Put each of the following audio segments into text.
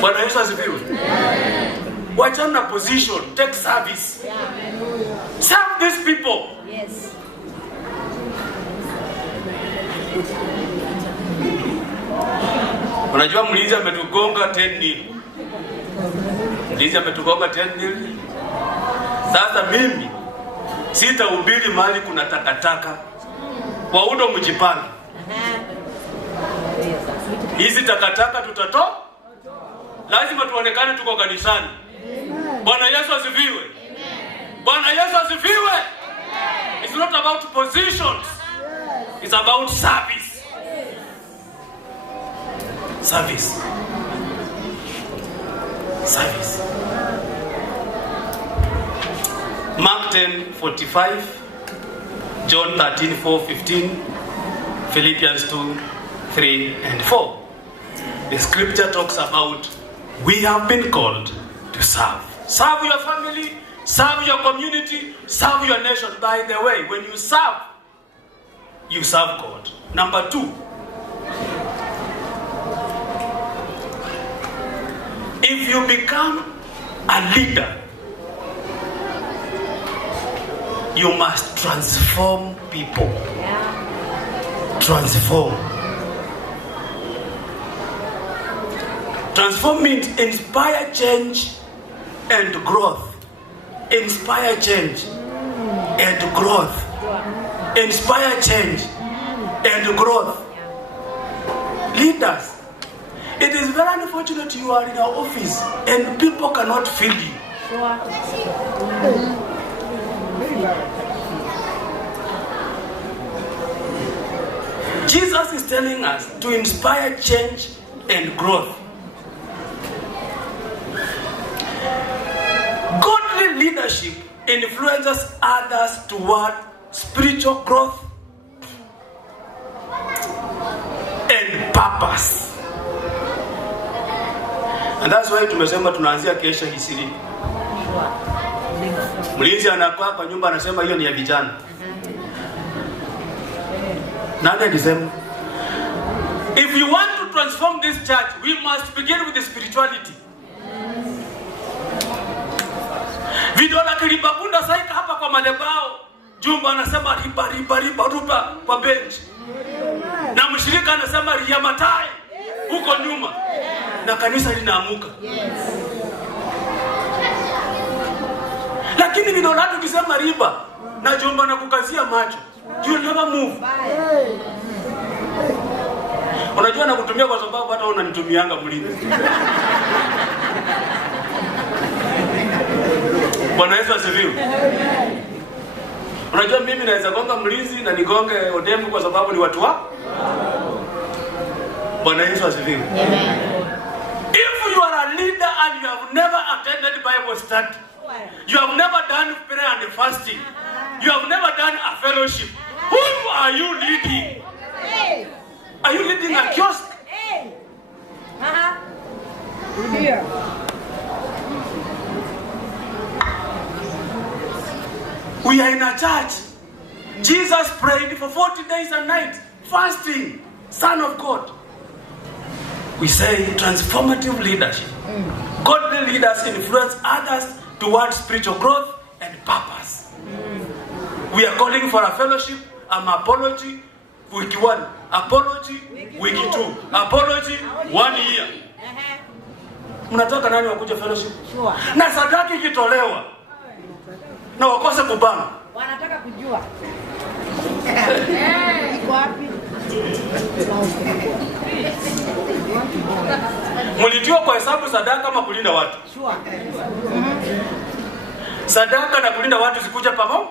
Bwana Yesu asifiwe. Wachana na position, take service. Serve these people. Yes. Unajua mlinzi ametugonga 10-0. Mlinzi ametugonga 10-0. Sasa mimi sitahubiri mahali kuna takataka. Waudo mjipange. Hizi takataka tutatoa. Lazima tuonekane tuko kanisani. Bwana Yesu asifiwe. Bwana Yesu asifiwe. It's not about positions. It's about service. Service. Service. Mark 10:45, John 13:4-15, Philippians 2:3-4. The scripture talks about we have been called to serve. Serve your family, serve your community, serve your nation. By the way, when you serve God. Number 2, if you become a leader, you must transform people. Transform. Transform means inspire change and growth. Inspire change and growth. Inspire change and growth. Leaders, it is very unfortunate you are in our office and people cannot feel you. Jesus is telling us to inspire change and growth. Godly leadership influences others toward spiritual growth and purpose. And that's why tumesema tunaanzia kesho Isili. Mlinzi anakaa kwa nyumba anasema hiyo ni ya vijana. Nani alisema? If you want to transform this church, we must begin with the spirituality. Vidola kilibabunda saika hapa kwa madebao. Jumba anasema riba kwa bench. Na mshirika anasema riyamatai huko nyuma. Na kanisa linaamuka. Lakini vidola tukisema riba na jumba na kukazia macho, you never move. Unajua nakutumia kwa sababu hata unanitumianga mlinzi. Bwana Yesu asifiwe. Unajua mimi naweza gonga mlinzi na nigonge odemu kwa sababu ni watu wa. Bwana Yesu asifiwe. If you are a leader and you have never attended Bible study, you have never done prayer and fasting, you have never done a fellowship, who are you leading? Are you leading a kiosk? Here. We are in a church. Jesus prayed for 40 days and nights, fasting, Son of God. We say transformative leadership. Godly leaders influence others towards spiritual growth and purpose. We are calling for a fellowship, an apology, week 1, apology, week 2, apology, 1 year. Mnataka nani wakuja fellowship? Sure. Na sadaka ikitolewa na wakose kubana. Wanataka kujua. Iko wapi? Mulitiwa kwa hesabu sadaka ama kulinda watu? Sure. Sadaka na kulinda watu zikuja pamoja?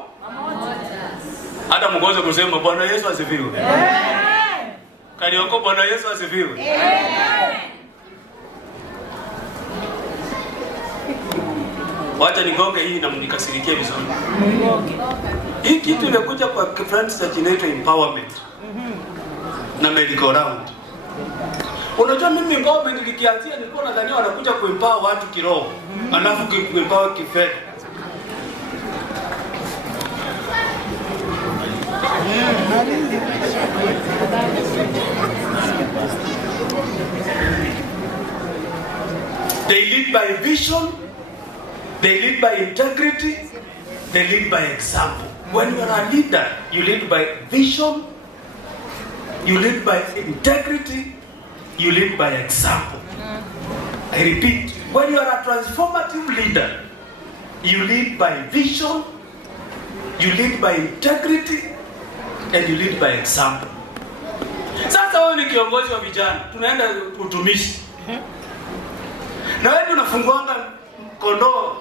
Hata mgoze kusema Bwana Yesu asifiwe. Kalioko Bwana Yesu asifiwe. Wacha nigonge hii na mnikasirikie vizuri. Hii kitu imekuja kwa friends cha inaitwa empowerment. Na medical round. Unajua mimi empowerment nilikianzia nilikuwa nadhania wanakuja kuempower watu kiroho, alafu kuempower kifedha. They lead by vision, they lead by integrity, they lead by example. When you are a leader, you lead by vision, you lead by integrity, you lead by example. I repeat, when you are a transformative leader, you lead by vision, you lead by integrity, and you lead by example. Sasa wewe ni kiongozi wa vijana, tunaenda utumishi. Na wewe unafunguanga kondoo.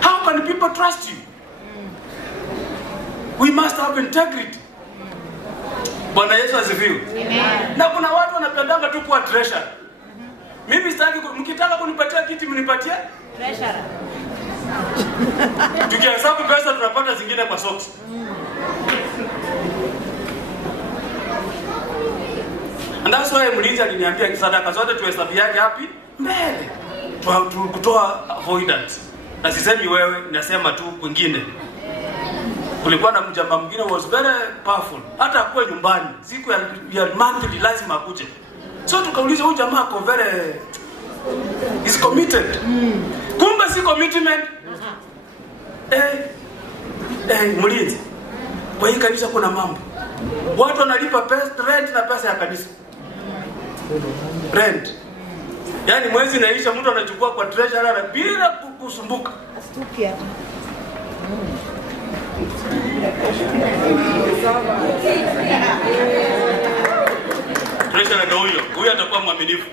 How can people trust you? We must have integrity. Bwana Yesu asifiwe. Amen. Na kuna watu wanapendanga tu kuwa treasure. Mimi sitaki, mkitaka kunipatia kiti mnipatie treasure. Tukihesabu pesa tunapata zingine kwa socks. And that's why mlinzi aliniambia sadaka zote tuhesabu yake hapi mbele. Kutoa avoidance. Na sisemi wewe, nasema tu kwingine. Kulikuwa na mjamba mwingine was very powerful. Hata kwa nyumbani, siku ya monthly lazima akuje. So tukauliza huyu jamaa ako very is committed. Kumbe si commitment. Mlinzi. Kwa hii kanisa kuna mambo. Watu wanalipa rent na pesa ya kanisa. Rent. Yaani mwezi naisha mtu anachukua kwa treasurer bila kusumbuka. Astukia. Treasurer ndio huyo atakuwa mwaminifu.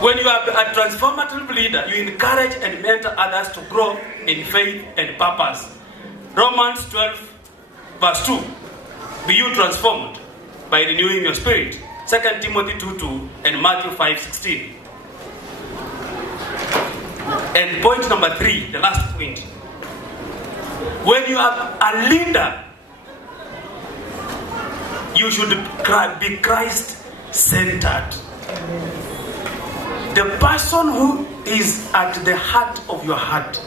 When you are a transformative leader, you encourage and mentor others to grow in faith and purpose. Romans 12 verse 2. Be you transformed by renewing your spirit. 2 Timothy 2:2 and Matthew 5:16. And point number 3, the last point. When you are a leader, you should be Christ-centered. The person who is at the heart of your heart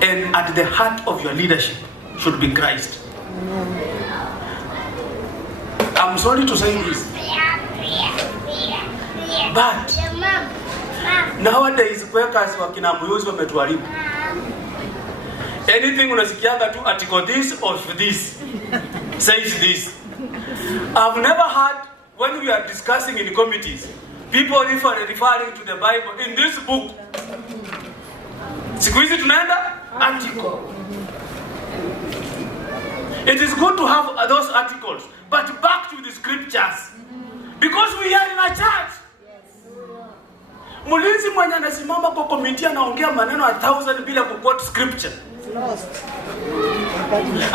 and at the heart of your leadership should be Christ. I'm sorry to say this, but nowadays workers wakina Muyuzi wametuharibu. Anything unasikianga tu article this or this says this. I've never heard when we are discussing in committees people referring to the Bible in this book. Siku hizi tunaenda article. It is good to have those articles, but back to the scriptures. Because we are in a church. Mulinzi mwenye anasimama kwa committee anaongea maneno 1000 bila kuquote scripture.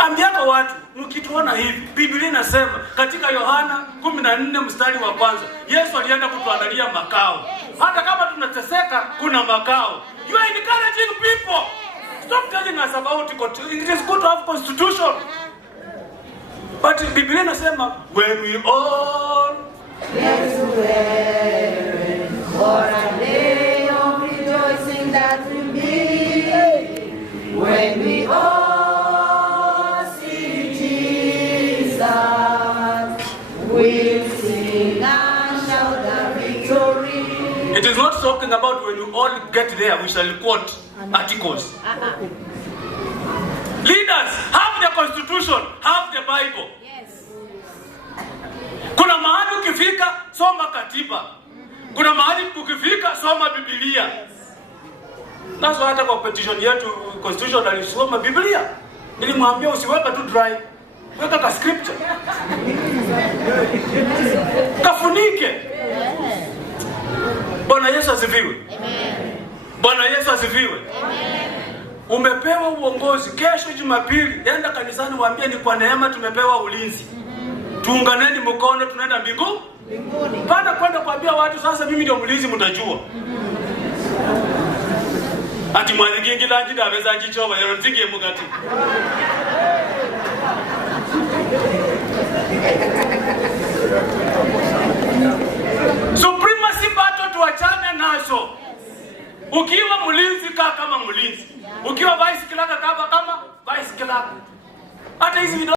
Ambiaka watu, mkituona hivi, Biblia inasema katika Yohana 14 mstari wa kwanza, Yesu alienda kutuandalia makao. Hata kama tunateseka, kuna makao. You are encouraging people. Stop telling us about it. It is good to have constitution. But Biblia inasema when we all for a day of rejoicing that will be when we all see Jesus, we'll sing and shout the victory. It is not talking about when you all get there, we shall quote articles. Leaders, have the constitution, have the Bible. Yes. Kuna mahali ukifika, soma katiba. Kuna mahali ukifika, soma Biblia. Nazo hata kwa petition yetu, constitution alisoma Biblia. Nilimwambia usiweka tu dry. Weka ka scripture. Kafunike. Bwana Yesu asifiwe. Amen. Bwana Yesu asifiwe. Amen. Umepewa uongozi. Kesho Jumapili, enda kanisani waambie ni kwa neema tumepewa ulinzi. Tuunganeni mkono tunaenda mbinguni. Pana kwenda kuambia watu sasa mimi ndio mlinzi mtajua. Ati mwaniki ngila njida abeza njichoba yero nzingie mugati.